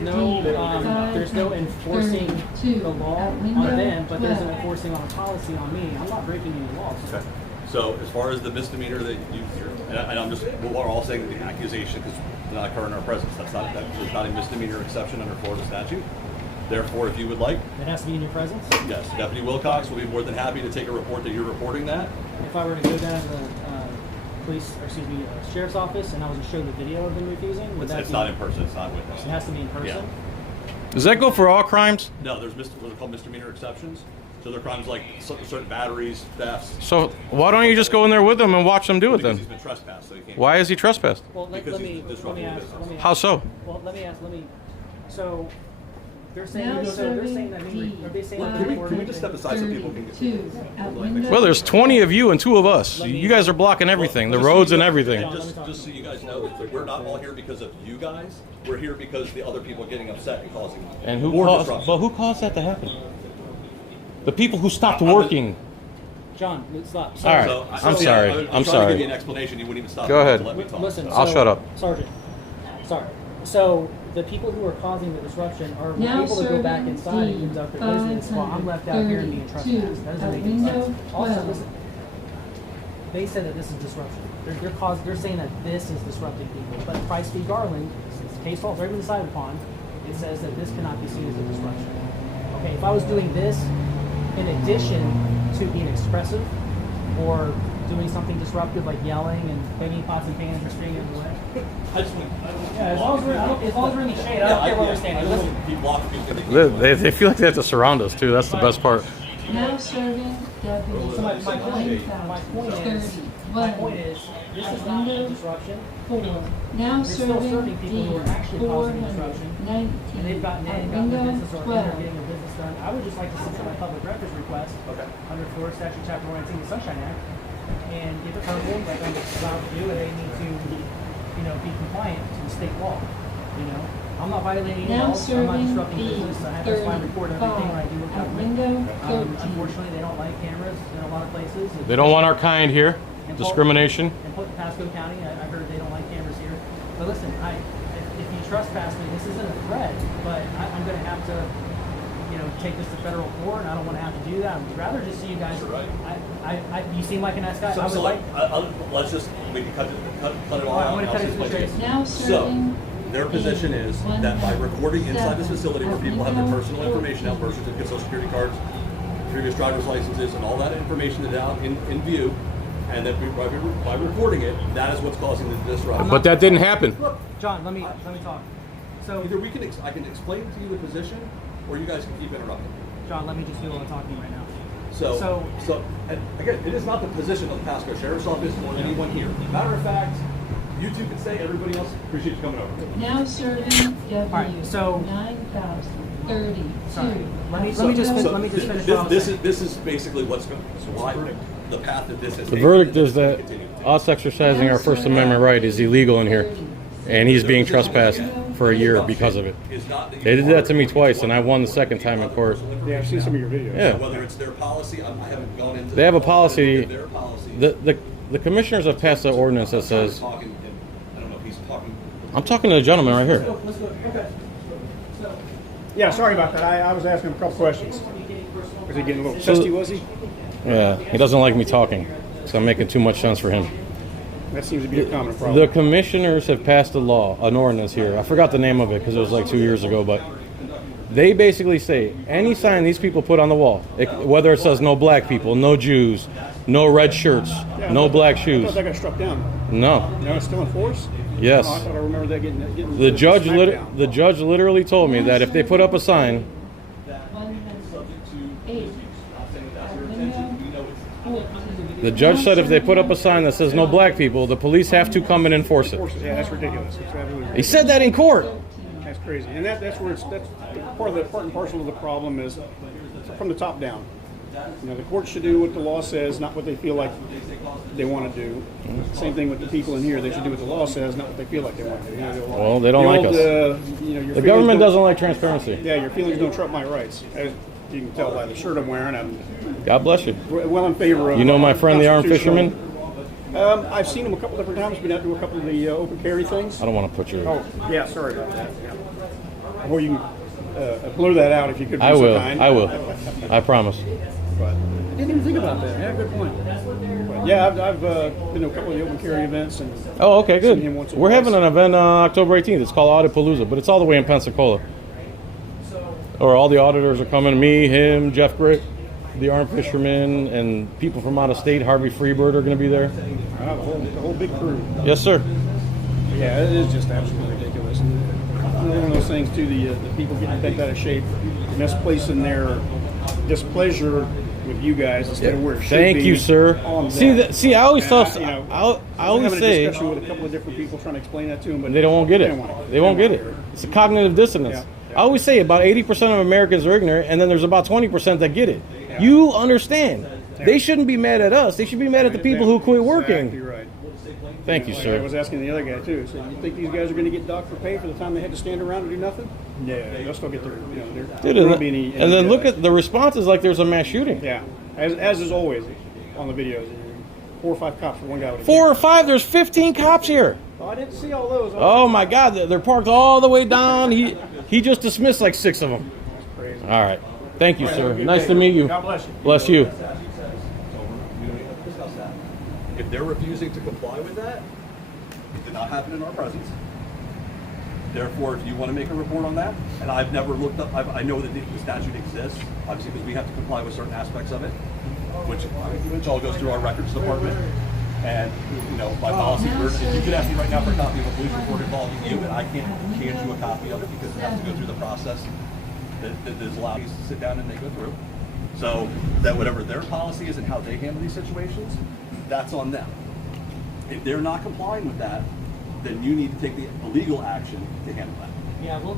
no enforcing the law on them, but there's an enforcing on a policy on me. I'm not breaking any laws. Okay. So as far as the misdemeanor that you, and I'm just, we're all saying that the accusation because not occur in our presence. There's not a misdemeanor exception under Florida statute. Therefore, if you would like, it has to be in your presence. Yes, Deputy Wilcox will be more than happy to take a report that you're reporting that. If I were to go down to the sheriff's office, and I was to show the video of them refusing, would It's not in person. It's not witness. It has to be in person. Yeah. Does that go for all crimes? No, there's what are called misdemeanor exceptions. So they're crimes like certain batteries, thefts. So why don't you just go in there with them and watch them do it Because then? he's been trespassed, so he can't. Why is he trespassed? Well, let me ask. How so? Well, so they're saying Now that serving are they saying that Can we just step aside so people can get? Well, there's 20 of you and 2 of us. You guys are blocking everything, the roads and everything. Just so you guys know that we're not all here because of you guys. We're here because the other people are getting upset and causing And who more caused? disruption. But who caused that to happen? The people who stopped working. John, stop. All right, I'm sorry. I'm I'm trying to give you sorry. an explanation. You wouldn't even stop. Go ahead. To let me talk. Listen, I'll shut up. Sergeant. Sorry. So the people who are causing the disruption are Now able to go back serving inside and conduct their business while I'm left out here and being trespassed. That doesn't make any sense. Also, listen, they said that this is disruption. They're saying that this is disrupting people. But Price v. Garland, since the case law is already been decided upon, it says that this cannot be seen as a disruption. Okay, if I was doing this in addition to being expressive or doing something disruptive like yelling and banging pots and pans and spraying everywhere. As long as we're in the shade, I don't care where we're standing. Listen. They feel like they have to surround us too. That's the best part. Now serving deputy. So my point is, this is not a disruption. 4. Now You're still serving serving people who are actually causing disruption. 419. And they've gotten At their window business or 12. they're getting their business done. I would just like to submit my public records request under Florida Statute Chapter 119, the Sunshine Act, and give it to them like I'm allowed to do, and they need to, be compliant to the state law. I'm not violating any Now laws. I'm not serving disrupting business. I have to report everything when I do with at government. window 13. Unfortunately, they don't like cameras in a lot of places. They don't want our kind here. And Discrimination. In Pasco County, I heard they don't like cameras here. But listen, if you trespass me. This isn't a threat, but I'm going to have to, take this to federal court, and I don't want to have to do that. I'd rather just see you guys. Right. You seem like a nice guy. Let's just we can cut it all Right, out. I'm going to cut it to the chase. Now So, serving their position is that by recording inside this facility where people have their personal information out, birth certificates, social security cards, previous driver's licenses, and all that information is out in view, and that by recording it, that is what's causing the disruption. But that didn't happen. Look, John, let me talk. So either I can explain to you the position, or you guys can keep interrupting. John, let me just do what I'm talking right now. So and again, it is not the position of the Pasco Sheriff's Office or anyone here. Matter of fact, you two can say, everybody else, appreciate you coming over. now serving W. right, so 9,032. sorry. Let me just finish. This is basically what's going. So why the path that this has. The verdict is that us exercising our First Amendment right is illegal in here, and he's being trespassed for a year because of it. They did that to me twice, and I won the second time in court. Yeah, I've seen some of your videos. Yeah. Whether it's their policy, I haven't gone into. They have a policy. Their policy. The commissioners have passed an ordinance that says. I don't know if he's talking. I'm talking to the gentleman right here. Let's go. Okay. So, Yeah, sorry about that. I was asking him a couple questions. Was he getting a little testy, was he? Yeah, he doesn't like me talking, so I'm making too much sense for him. That seems to be a common problem. The commissioners have passed a law, an ordinance here. I forgot the name of it because it was like 2 years ago, but they basically say any sign these people put on the wall, whether it says no black people, no Jews, no red shirts, no black I shoes. thought that got struck down. No. No, it's still in force? Yes. Oh, I thought I remember that getting The judge, smacked down. the judge literally told me that if they put up a sign, 108. the judge said if they put up a sign that says no black people, the police have to come and enforce it. Yeah, that's ridiculous. It's absolutely He said that in court. That's crazy, and that's where that's part and parcel of the problem is from the top down. The court should do what the law says, not what they feel like they want to do. Same thing with the people in here; they should do what the law says, not what they feel like they want to do. Well, they don't like us. The government doesn't like transparency. Yeah, your feelings don't trump my rights. As you can tell by the shirt I'm wearing, I'm God bless you. well in favor of. You know my friend, the armed constitutional- fisherman? I've seen him a couple different times. Been out to a couple of the open carry things. I don't want to put your. Oh, yeah, sorry about that. Yeah. Or you can blur that out if you could be I so will. kind. I will. I promise. But I didn't even think about that. Yeah, good point. But yeah, I've been to a couple of the open carry events. And Oh, okay, seen him once good. or We're twice. having an event October 18th. It's called Audit Palooza, but it's all the way in Pensacola. Or all the auditors are coming. Me, him, Jeff Britt, the armed fisherman, and people from out of state. Harvey Freebird are going to be there. The whole big crew. Yes, sir. Yeah, it is just absolutely ridiculous. And another one of those things too. The people getting bent out of shape, misplacing their displeasure with you guys instead of where it should Thank be you, sir. on See, them. see, I always tell, And I was always having say, a discussion with a couple of different people trying to explain that to them, but they don't get it. They won't get it. hear It's a cognitive dissonance. Yeah. I always say about 80% of Americans are ignorant, and then there's about 20% that get it. You understand. They shouldn't be mad at us. They should be mad at the people who quit working. Exactly right. Thank you, Like sir. I was asking the other guy too. So you think these guys are going to get docked for pay for the time they had to stand around and do nothing? Yeah, they'll still get their. Dude, there won't be any. and then look at the responses like there's a mass shooting. Yeah, as is always on the videos. 4 or 5 cops for one guy. With a 4 or 5, there's 15 cops here. Oh, I didn't see all those. Oh my God, they're parked all the way down. He just dismissed like 6 of them. That's crazy. All right. Thank you, All right, sir. have a good Nice day. to meet you. God bless you. Bless you. Discuss that. If they're refusing to comply with that, it did not happen in our presence. Therefore, if you want to make a report on that, and I've never looked up, I know that the statute exists, obviously, because we have to comply with certain aspects of it, which all goes through our records department. And, by policy, if you could ask me right now for a copy of a police report involving you, and I can't hand you a copy of it because it has to go through the process that is allowed you to sit down and they go through. So that whatever their policy is and how they handle these situations, that's on them. If they're not complying with that, then you need to take the legal action to handle that. Yeah, well,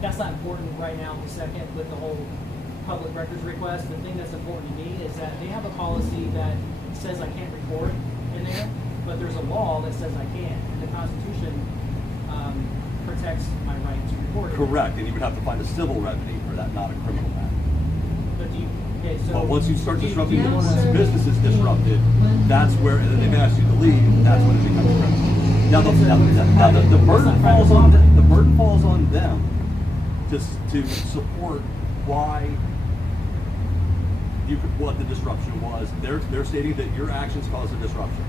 that's not important right now. The second with the whole public records request, the thing that's important to me is that they have a policy that says I can't record in there, but there's a law that says I can, and the Constitution protects my right to record it. Correct, and you would have to find a civil remedy for that, not a criminal matter. But do you, okay, so But once you start disrupting do you once want- business is disrupted, that's where, and then they've asked you to leave, that's when it becomes criminal. Now, the burden falls to support why what the disruption was. They're stating that your actions caused a disruption.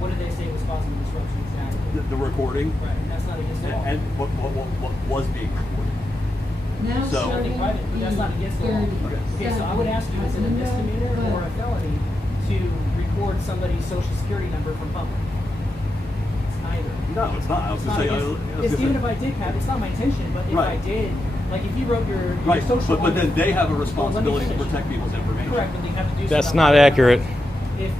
What did they say was causing the disruption exactly? The recording. Right, and that's not against the law. And what was being recorded. Now So, Nothing private, but that's not against the law. Okay, so I would ask you, is it a misdemeanor or a felony to record somebody's social security number from public? It's neither. No, it's not. I was going to say. Even if I did, Pat, it's not my intention, but if I did, like if you wrote your Right, social but then they have a Well, responsibility let to me protect people's information. Correct, but they have to do That's so. not accurate. If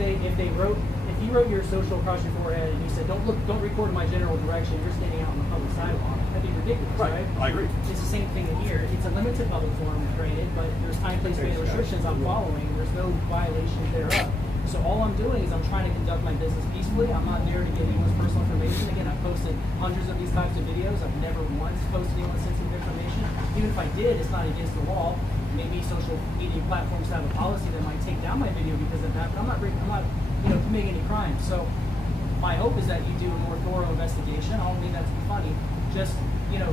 you wrote your social across your forehead and you said, don't record in my general direction, you're standing out on the public sidewalk, that'd be ridiculous, right? I agree. It's the same thing in here. It's a limited public forum, granted, but there's time, place, space restrictions I'm following. There's no violations thereof. So all I'm doing is I'm trying to conduct my business peacefully. I'm not there to get anyone's personal information. Again, I've posted hundreds of these types of videos. I've never once posted anyone's sensitive information. Even if I did, it's not against the law. Maybe social media platforms have a policy that might take down my video because of that, but I'm not committing any crime. So my hope is that you do a more thorough investigation. I don't mean that to be funny. Just,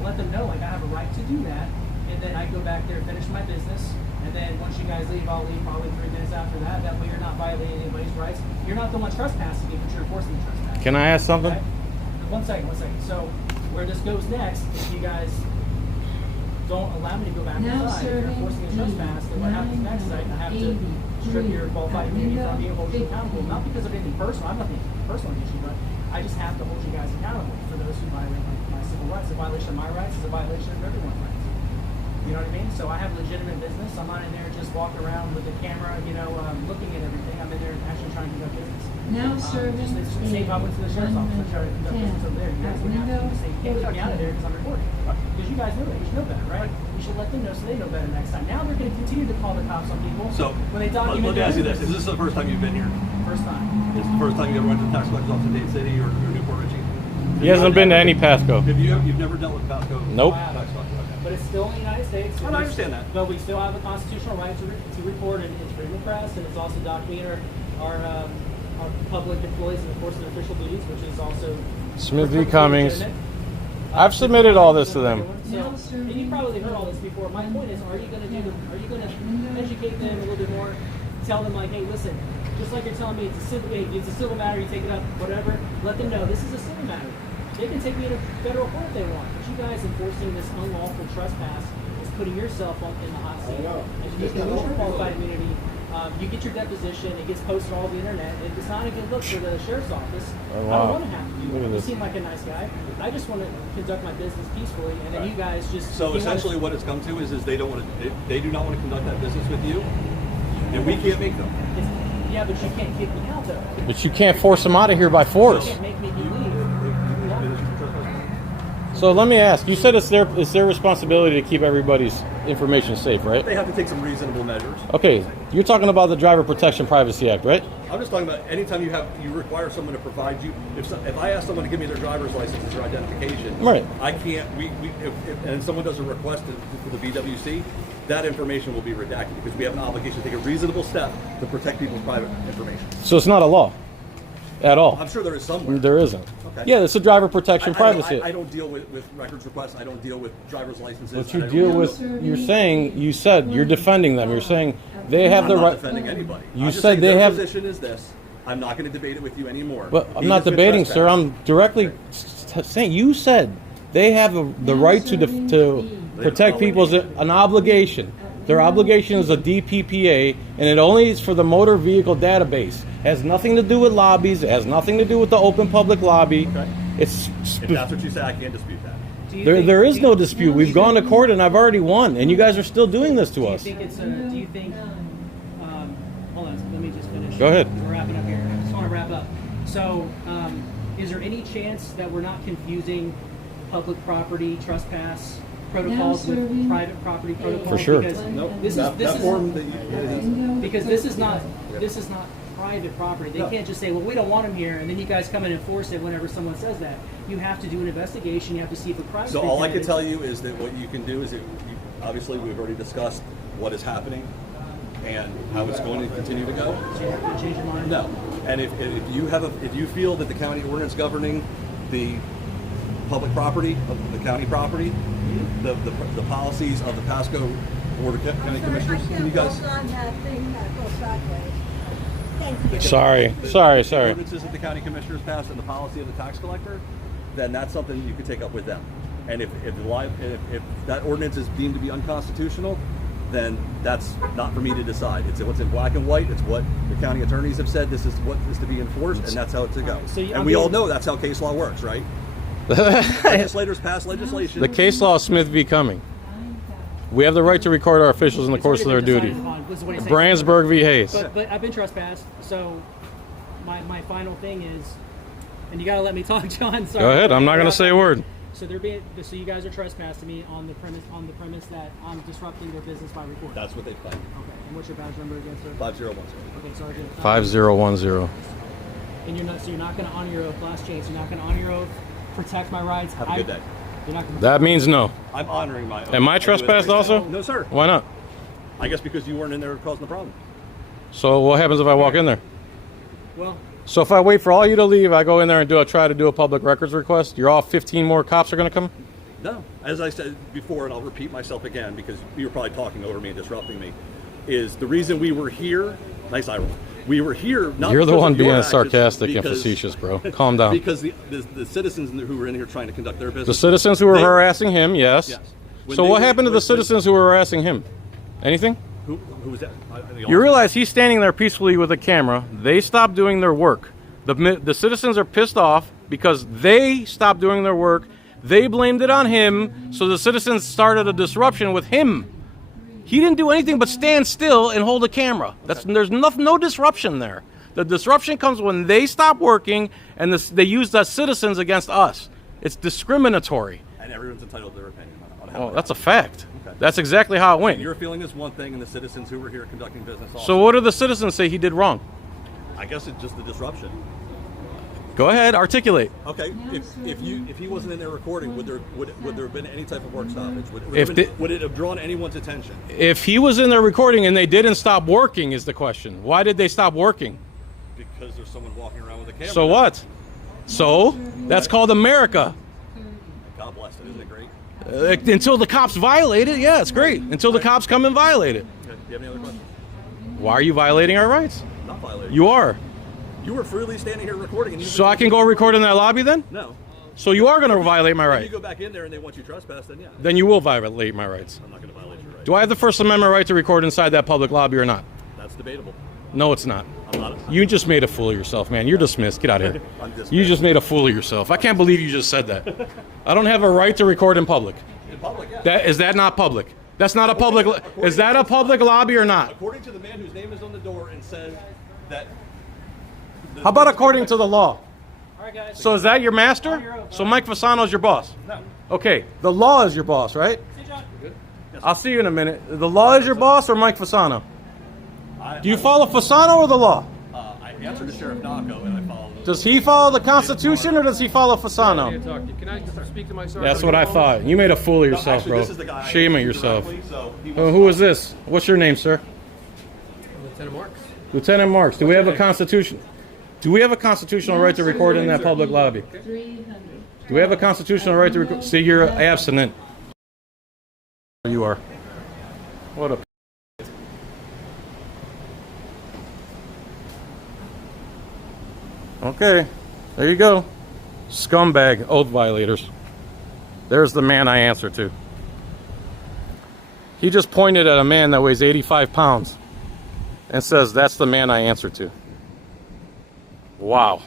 let them know, like, I have a right to do that. And then I go back there, finish my business. And then once you guys leave, I'll leave probably 3 minutes after that. That way you're not violating anybody's rights. You're not the one trespassing me, but you're forcing me to trespass. Can I ask something? Okay? One second. So where this goes next, if you guys don't allow me to go back Now inside, if you're forcing me to trespass, then what happens next is I have to strip your qualified immunity from you and hold you accountable. Not because of anything personal. I have nothing personal against you, but I just have to hold you guys accountable for those who violate my civil rights. A violation of my rights is a violation of everyone's rights. You know what I mean? So I have legitimate business. I'm not in there just walking around with the camera, looking at everything. I'm in there actually trying to conduct business. Now serving It's the same I went to the sheriff's office and tried to conduct business over there. You guys would have to say, can't cut me out of there because I'm recording. Because you guys know that. You should know better, right? You should let them know so they know better next time. Now they're going to continue to call the cops on people. So, when they document let me ask you this. Is this the first time you've been here? First time. Is this the first time you ever went to the tax collector's office in Dade City or Newport Richie? He hasn't been to any Pasco. You've never dealt with Pasco? Nope. Tax collector, okay. But it's still in the United States. I understand that. But we still have a constitutional right to report it. It's freedom of press, and it's also documenting our public employees and, of course, their official duties, which is also Smith v. Cummings. I've submitted all this to them. So, and you probably heard all this before. My point is, are you going to educate them a little bit more? Tell them, like, hey, listen, just like you're telling me it's a civil matter, you take it up, whatever. Let them know this is a civil matter. They can take me to federal court if they want. But you guys enforcing this unlawful trespass is putting yourself in the hot seat. And you can lose your qualified immunity. You get your deposition, it gets posted all over the internet. It's not a good look for the sheriff's office. Oh, wow. I don't want to have to do Look that. at You this. seem like a nice guy. I just want to conduct my business peacefully, and then you guys just. So essentially, what it's come to is they don't want to. They do not want to conduct that business with you, and we can't make them. Yeah, but you can't kick me out though. But you can't force them out of here by force. You can't make me leave. So let me ask. You said it's their responsibility to keep everybody's information safe, right? They have to take some reasonable measures. Okay, you're talking about the Driver Protection Privacy Act, right? I'm just talking about anytime you require someone to provide you. If I ask someone to give me their driver's license as their identification, Right. I can't. And someone does a request for the BWC, that information will be redacted because we have an obligation to take a reasonable step to protect people's private information. So it's not a law at all. I'm sure there is somewhere. There isn't. Okay. Yeah, it's a Driver Protection Privacy. I don't deal with records requests. I don't deal with driver's licenses. What you I don't deal with, you said you're defending them. You're saying they have the I'm not right. defending anybody. You I'm just said saying they their have. position is this. I'm not going to debate it with you anymore. But I'm He not has been debating, sir. trespassed. I'm directly saying you said they have the right to protect people's an obligation. Their obligation is a DPPA, and it only is for the motor vehicle database. It has nothing to do with lobbies. It has nothing to do with the open public lobby. Okay. It's If that's what you say, I can't dispute that. there is no dispute. We've gone to court, and I've already won, and you guys are still doing this to us. Do you think? Hold on. Let me just finish. Go ahead. We're wrapping up here. I just want to wrap up. So, is there any chance that we're not confusing public property trespass protocols with private property protocols? For sure. Because Nope. this That is form that you because this is not private property. They can't just say, well, we don't want them here, and then you guys come and enforce it whenever someone says that. You have to do an investigation. You have to see if a crime. So all I can tell you is that what you can do is obviously we've already discussed what is happening and how it's going to continue to go. So you have to change your mind. No, and if you feel that the county ordinance governing the public property of the county property the policies of the Pasco Board of County Commissioners? Can you guys? Sorry. The ordinances that the county commissioners passed and the policy of the tax collector, then that's something you could take up with them. And if that ordinance is deemed to be unconstitutional, then that's not for me to decide. It's what's in black and white. It's what the county attorneys have said. This is what is to be enforced, and that's how it's to go. And we all know that's how case law works, right? Legislators pass legislation. The case law Smith v. Cumming. We have the right to record our officials in the course of their duty. Brandsburg v. Hayes. But I've been trespassed, so my final thing is, and you gotta let me talk, John. Sorry. Go ahead. I'm not gonna say a word. So so you guys are trespassing me on the premise that I'm disrupting their business by recording. That's what they claim. Okay. And what's your badge number again, sir? 5010. Okay, Sergeant. 5010. And you're not gonna honor your oath. Last chance. You're not gonna honor your oath. Protect my rights. Have a good day. You're not gonna. That means no. I'm honoring my oath. Am I trespassed also? No, sir. Why not? I guess because you weren't in there causing the problem. So what happens if I walk in there? Well. So if I wait for all you to leave, I go in there and try to do a public records request, you're all 15 more cops are going to come? No. As I said before, and I'll repeat myself again because you were probably talking over me and disrupting me, is the reason we were here, nice eye roll, we were here not You're the because one of your being actions, sarcastic and because- facetious, bro. Calm down. Because the citizens who were in here trying to conduct their business. The citizens who were harassing him, yes. Yes. So what happened to the citizens who were harassing him? Anything? Who was that? You realize he's standing there peacefully with a camera. They stopped doing their work. The citizens are pissed off because they stopped doing their work. They blamed it on him, so the citizens started a disruption with him. He didn't do anything but stand still and hold a camera. There's no disruption there. The disruption comes when they stop working and they use the citizens against us. It's discriminatory. And everyone's entitled to their opinion on how. Oh, that's a fact. Okay. That's exactly how it went. And your feeling is one thing, and the citizens who were here conducting business also. So what do the citizens say he did wrong? I guess it's just the disruption. Go ahead, articulate. Okay, if he wasn't in there recording, would there have been any type of work stoppage? Would it have drawn anyone's attention? If he was in there recording and they didn't stop working is the question. Why did they stop working? Because there's someone walking around with a camera. So what? So that's called America. God bless it, isn't it great? Until the cops violate it, yeah, it's great. Until the cops come and violate it. Okay. Do you have any other questions? Why are you violating our rights? Not violating. You are. You were freely standing here recording. And So I can go record in that lobby then? No. So you are going to violate my If right. you go back in there and they want you trespassed, then yeah. Then you will violate my rights. I'm not going to violate your rights. Do I have the First Amendment right to record inside that public lobby or not? That's debatable. No, it's not. I'm not. You just made a fool of yourself, man. You're dismissed. Get out of here. I'm dismissed. You just made a fool of yourself. I can't believe you just said that. I don't have a right to record in public. In public, yeah. Is that not public? That's not a public. Is that a public lobby or not? According to the man whose name is on the door and said that. How about according to the law? All right, guys. So is that your master? So Mike Fasano's your boss? No. Okay, the law is your boss, right? See you, John. Good? Yes, I'll see you in a minute. The law is your boss or Mike Fasano? Do you follow Fasano or the law? I answered to Sheriff Naco and I followed. Does he follow the Constitution or does he follow Fasano? Can I speak to my sergeant? That's what I thought. You made a fool of yourself, actually, bro. this is the guy I Shame at interviewed yourself. directly, so he was Who is this? What's your name, sir? Lieutenant Marks. Lieutenant Marks. Do we have a constitution? Do we have a constitutional right to record in that public lobby? 300. Do we have a constitutional right to record? See, you're abstinent. You are. What a. Okay, there you go. Scumbag, oath violators. There's the man I answer to. He just pointed at a man that weighs 85 pounds and says, that's the man I answer to. Wow.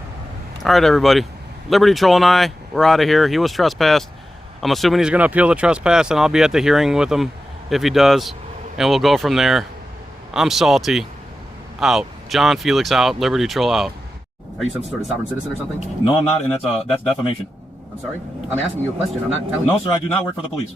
All right, everybody. Liberty Troll and I, we're out of here. He was trespassed. I'm assuming he's going to appeal the trespass, and I'll be at the hearing with him if he does, and we'll go from there. I'm salty. Out. John Felix out. Liberty Troll out. Are you some sort of sovereign citizen or something? No, I'm not, and that's defamation. I'm sorry? I'm asking you a question. I'm not telling you. No, sir, I do not work for the police.